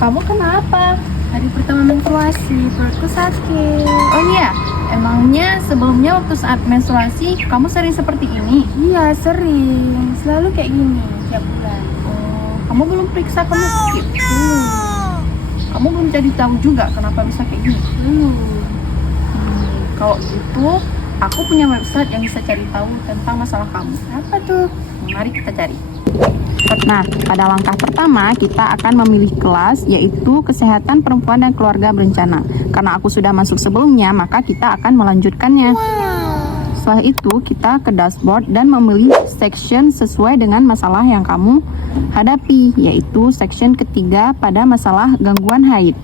Kamu kenapa? Hari pertama menstruasi, perutku sakit. Oh iya, emangnya sebelumnya waktu saat menstruasi kamu sering seperti ini? Iya, sering. Selalu kayak gini tiap bulan. Oh, kamu belum periksa ke masjid? Kamu belum jadi tahu juga kenapa bisa kayak gini? Kalau gitu, aku punya website yang bisa cari tahu tentang masalah kamu. Apa tuh? Mari kita cari. Nah, pada langkah pertama kita akan memilih kelas, yaitu Kesehatan Perempuan dan Keluarga Berencana. Karena aku sudah masuk sebelumnya, maka kita akan melanjutkannya. Setelah itu, kita ke dashboard dan memilih section sesuai dengan masalah yang kamu hadapi, yaitu section ketiga pada masalah gangguan haid.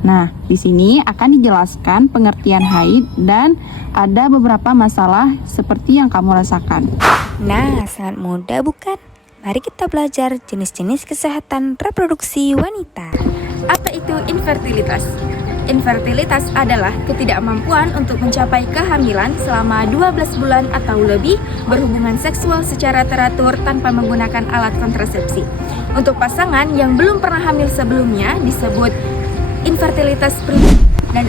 Nah, di sini akan dijelaskan pengertian haid dan ada beberapa masalah seperti yang kamu rasakan. Nah, sangat mudah bukan? Mari kita belajar jenis-jenis kesehatan reproduksi wanita. Apa itu infertilitas? Infertilitas adalah ketidakmampuan untuk mencapai kehamilan selama 12 bulan atau lebih, berhubungan seksual secara teratur tanpa menggunakan alat kontrasepsi. Untuk pasangan yang belum pernah hamil sebelumnya disebut infertilitas primer. Dan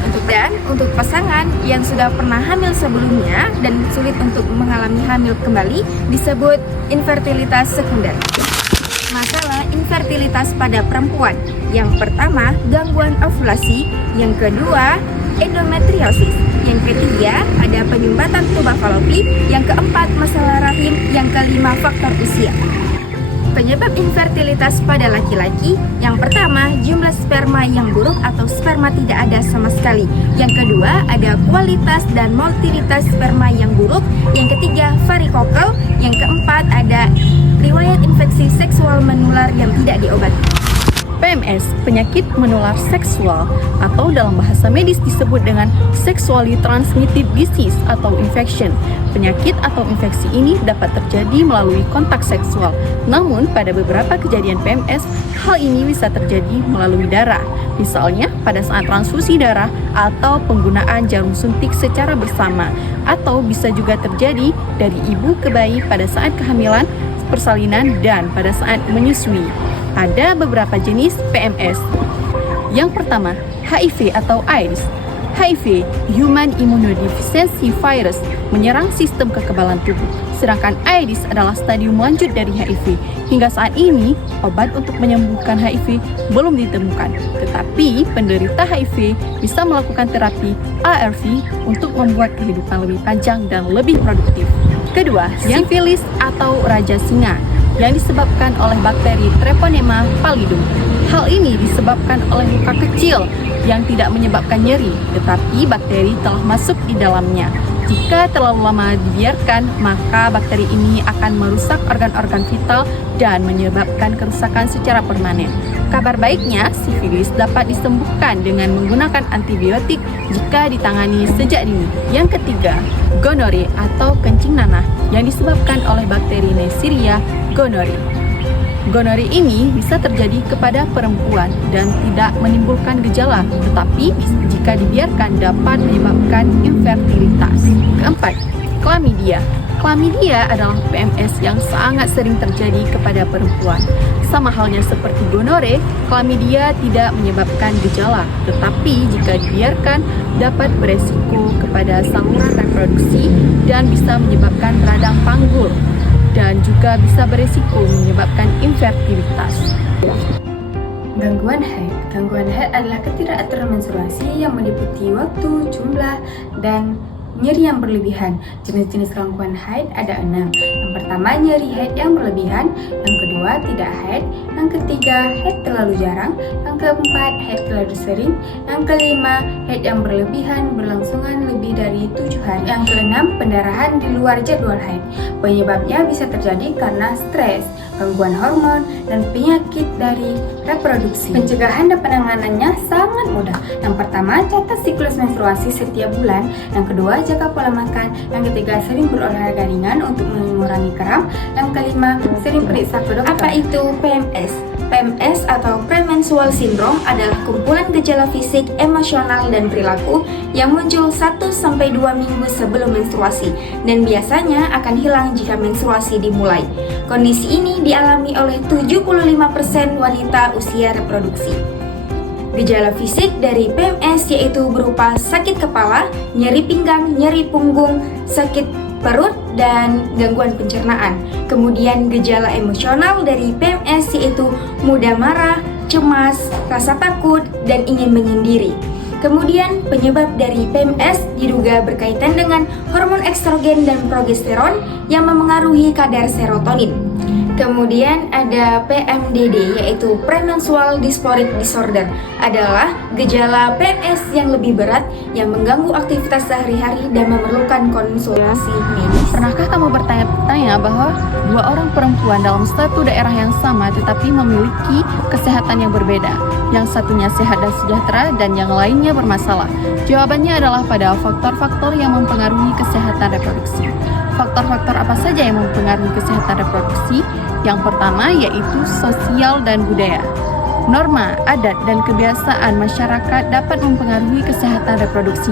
untuk pasangan yang sudah pernah hamil sebelumnya dan sulit untuk mengalami hamil kembali disebut infertilitas sekunder. Masalah infertilitas pada perempuan. Yang pertama, gangguan ovulasi. Yang kedua, endometriosis. Yang ketiga, ada penyumbatan tuba falopi. Yang keempat, masalah rahim. Yang kelima, faktor usia. Penyebab infertilitas pada laki-laki, yang pertama, jumlah sperma yang buruk atau sperma tidak ada sama sekali. Yang kedua, ada kualitas dan motilitas sperma yang buruk. Yang ketiga, varikokel. Yang keempat, ada riwayat infeksi seksual menular yang tidak diobati. PMS, penyakit menular seksual, atau dalam bahasa medis disebut dengan sexually transmitted disease atau infection. Penyakit atau infeksi ini dapat terjadi melalui kontak seksual. Namun, pada beberapa kejadian PMS, hal ini bisa terjadi melalui darah. Misalnya, pada saat transfusi darah atau penggunaan jarum suntik secara bersama. Atau bisa juga terjadi dari ibu ke bayi pada saat kehamilan, persalinan, dan pada saat menyusui. Ada beberapa jenis PMS. Yang pertama, HIV atau AIDS. HIV, Human Immunodeficiency Virus, menyerang sistem kekebalan tubuh. Sedangkan AIDS adalah stadium lanjut dari HIV. Hingga saat ini, obat untuk menyembuhkan HIV belum ditemukan. Tetapi penderita HIV bisa melakukan terapi ARV untuk membuat kehidupan lebih panjang dan lebih produktif. Kedua, sifilis atau raja singa, yang disebabkan oleh bakteri Treponema pallidum. Hal ini disebabkan oleh luka kecil yang tidak menyebabkan nyeri, tetapi bakteri telah masuk di dalamnya. Jika terlalu lama dibiarkan, maka bakteri ini akan merusak organ-organ vital dan menyebabkan kerusakan secara permanen. Kabar baiknya, sifilis dapat disembuhkan dengan menggunakan antibiotik jika ditangani sejak dini. Yang ketiga, gonore atau kencing nanah, yang disebabkan oleh bakteri Neisseria gonorrhoeae. Gonore ini bisa terjadi kepada perempuan dan tidak menimbulkan gejala, tetapi jika dibiarkan dapat menyebabkan infertilitas. Keempat, chlamydia. Chlamydia adalah PMS yang sangat sering terjadi kepada perempuan. Sama halnya seperti gonore, chlamydia tidak menyebabkan gejala, tetapi jika dibiarkan dapat beresiko kepada saluran reproduksi dan bisa menyebabkan radang panggul dan juga bisa beresiko menyebabkan infertilitas. Gangguan haid. Gangguan haid adalah ketidakaturan menstruasi yang meliputi waktu, jumlah, dan nyeri yang berlebihan. Jenis-jenis gangguan haid ada 6. Yang pertama, nyeri haid yang berlebihan. Yang kedua, tidak haid. Yang ketiga, haid terlalu jarang. Yang keempat, haid terlalu sering. Yang kelima, haid yang berlebihan berlangsungan lebih dari 7 hari. Yang keenam, pendarahan di luar jadwal haid. Penyebabnya bisa terjadi karena stres, gangguan hormon, dan penyakit dari reproduksi. Pencegahan dan penanganannya sangat mudah. Yang pertama, catat siklus menstruasi setiap bulan. Yang kedua, jaga pola makan. Yang ketiga, sering berolahraga ringan untuk mengurangi kram. Yang kelima, sering periksa ke dokter. Apa itu PMS? PMS atau Premenstrual Syndrome adalah kumpulan gejala fisik, emosional, dan perilaku yang muncul 1-2 minggu sebelum menstruasi dan biasanya akan hilang jika menstruasi dimulai. Kondisi ini dialami oleh 75% wanita usia reproduksi. Gejala fisik dari PMS yaitu berupa sakit kepala, nyeri pinggang, nyeri punggung, sakit perut, dan gangguan pencernaan. Kemudian gejala emosional dari PMS yaitu mudah marah, cemas, rasa takut, dan ingin menyendiri. Kemudian penyebab dari PMS diduga berkaitan dengan hormon estrogen dan progesteron yang memengaruhi kadar serotonin. Kemudian ada PMDD yaitu Premenstrual Dysphoric Disorder, adalah gejala PMS yang lebih berat yang mengganggu aktivitas sehari-hari dan memerlukan konsultasi medis. Pernahkah kamu bertanya-tanya bahwa dua orang perempuan dalam satu daerah yang sama tetapi memiliki kesehatan yang berbeda? Yang satunya sehat dan sejahtera dan yang lainnya bermasalah. Jawabannya adalah pada faktor-faktor yang mempengaruhi kesehatan reproduksi. Faktor-faktor apa saja yang mempengaruhi kesehatan reproduksi? Yang pertama yaitu sosial dan budaya. Norma, adat, dan kebiasaan masyarakat dapat mempengaruhi kesehatan reproduksi.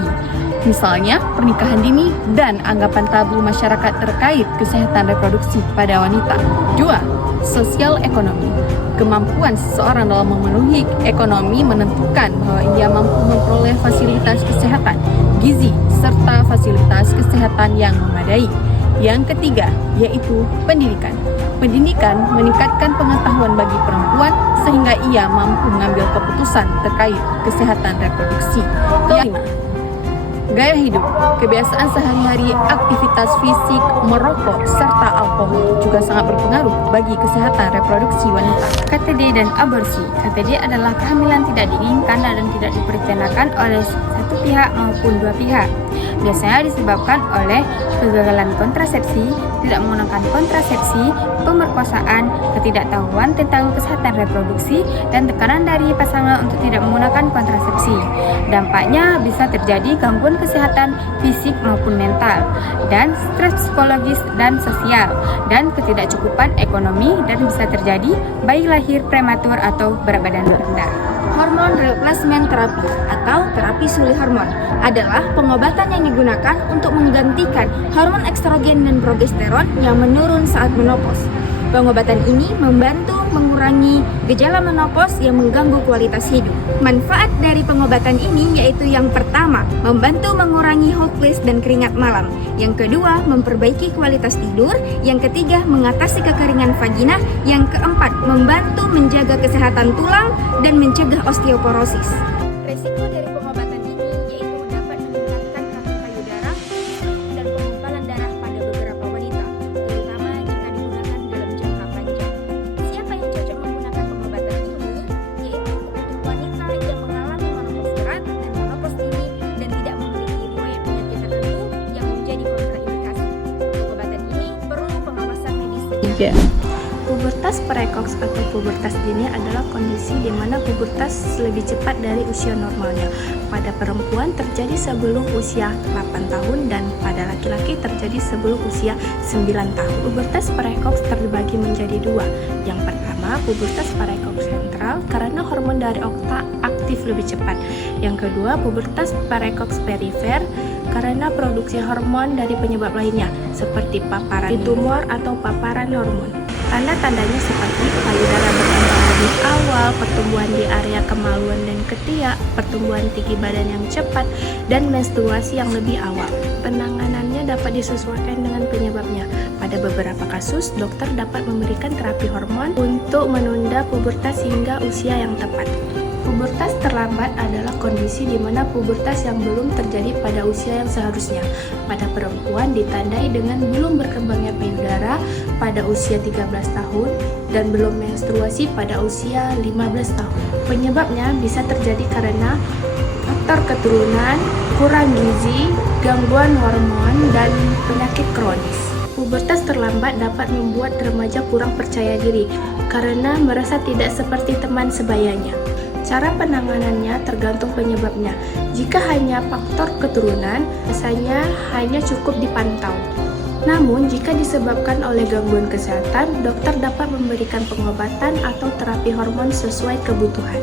Misalnya, pernikahan dini dan anggapan tabu masyarakat terkait kesehatan reproduksi pada wanita. 2. Sosial ekonomi. Kemampuan seseorang dalam memenuhi ekonomi menentukan bahwa ia mampu memperoleh fasilitas kesehatan, gizi, serta fasilitas kesehatan yang memadai. Yang ketiga, yaitu pendidikan. Pendidikan meningkatkan pengetahuan bagi perempuan sehingga ia mampu mengambil keputusan terkait kesehatan reproduksi. Kelima, gaya hidup, kebiasaan sehari-hari, aktivitas fisik, merokok, serta alkohol juga sangat berpengaruh bagi kesehatan reproduksi wanita. KTD dan aborsi. KTD adalah kehamilan tidak diinginkan dan tidak diperencanakan oleh satu pihak maupun dua pihak. Biasanya disebabkan oleh kegagalan kontrasepsi, tidak menggunakan kontrasepsi, pemerkosaan, ketidaktahuan tentang kesehatan reproduksi, dan tekanan dari pasangan untuk tidak menggunakan kontrasepsi. Dampaknya bisa terjadi gangguan kesehatan fisik maupun mental, dan stres psikologis dan sosial, dan ketidakcukupan ekonomi, dan bisa terjadi bayi lahir prematur atau berat badan rendah. Hormon replacement therapy atau terapi suli hormon adalah pengobatan yang digunakan untuk menggantikan hormon estrogen dan progesteron yang menurun saat menopause. Pengobatan ini membantu mengurangi gejala menopause yang mengganggu kualitas hidup. Manfaat dari pengobatan ini yaitu yang pertama, membantu mengurangi hot flash dan keringat malam. Yang kedua, memperbaiki kualitas tidur. Yang ketiga, mengatasi kekeringan vagina. Yang keempat, membantu menjaga kesehatan tulang dan mencegah osteoporosis. Resiko dari pengobatan ini yaitu dapat meningkatkan kanker payudara dan penggumpalan darah pada beberapa wanita, terutama jika digunakan dalam jangka panjang. Siapa yang cocok menggunakan pengobatan ini? Yaitu untuk wanita yang mengalami menopause berat dan menopause dini dan tidak memiliki riwayat penyakit tertentu yang menjadi kontraindikasi. Pengobatan ini perlu pengawasan medis. 3. Pubertas precox atau pubertas dini adalah kondisi di mana pubertas lebih cepat dari usia normalnya. Pada perempuan terjadi sebelum usia 8 tahun dan pada laki-laki terjadi sebelum usia 9 tahun. Pubertas precox terbagi menjadi dua. Yang pertama, pubertas precox sentral karena hormon dari otak aktif lebih cepat. Yang kedua, pubertas precox perifer karena produksi hormon dari penyebab lainnya seperti paparan tumor atau paparan hormon. Tanda-tandanya seperti payudara berkembang lebih awal, pertumbuhan di area kemaluan dan ketiak, pertumbuhan tinggi badan yang cepat, dan menstruasi yang lebih awal. Penanganannya dapat disesuaikan dengan penyebabnya. Pada beberapa kasus, dokter dapat memberikan terapi hormon untuk menunda pubertas hingga usia yang tepat. Pubertas terlambat adalah kondisi di mana pubertas yang belum terjadi pada usia yang seharusnya. Pada perempuan ditandai dengan belum berkembangnya payudara pada usia 13 tahun dan belum menstruasi pada usia 15 tahun. Penyebabnya bisa terjadi karena faktor keturunan, kurang gizi, gangguan hormon, dan penyakit kronis. Pubertas terlambat dapat membuat remaja kurang percaya diri karena merasa tidak seperti teman sebayanya. Cara penanganannya tergantung penyebabnya. Jika hanya faktor keturunan, biasanya hanya cukup dipantau. Namun, jika disebabkan oleh gangguan kesehatan, dokter dapat memberikan pengobatan atau terapi hormon sesuai kebutuhan.